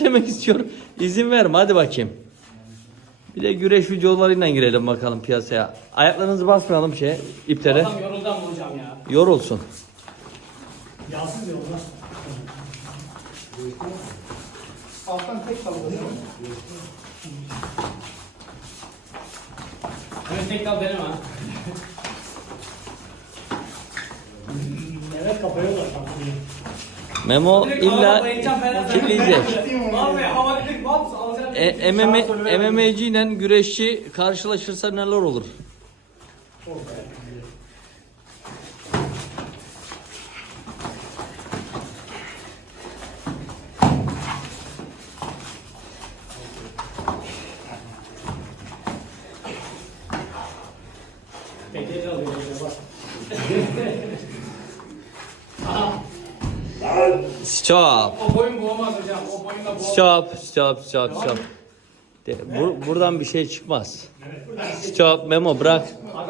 kitlemek istiyorum. İzin verme hadi bakayım. Bir de güreş videolarıyla girelim bakalım piyasaya. Ayaklarınızı basmayalım şey iplere. Adam yoruldu ama hocam ya. Yorulsun. Yağsız yoruldu. Alttan tek kaldı. Evet tek dal ha. evet kapıyorlar kapıyı. Memo illa alacağım. E, MMA, MMA'ci ile güreşçi karşılaşırsa neler olur? Tekneyi alıyor Stop. O boyun boğmaz hocam. O boyunla boğmaz. Stop, stop, stop, stop. De, bur- buradan bir şey çıkmaz. Stop, Memo bırak. Bir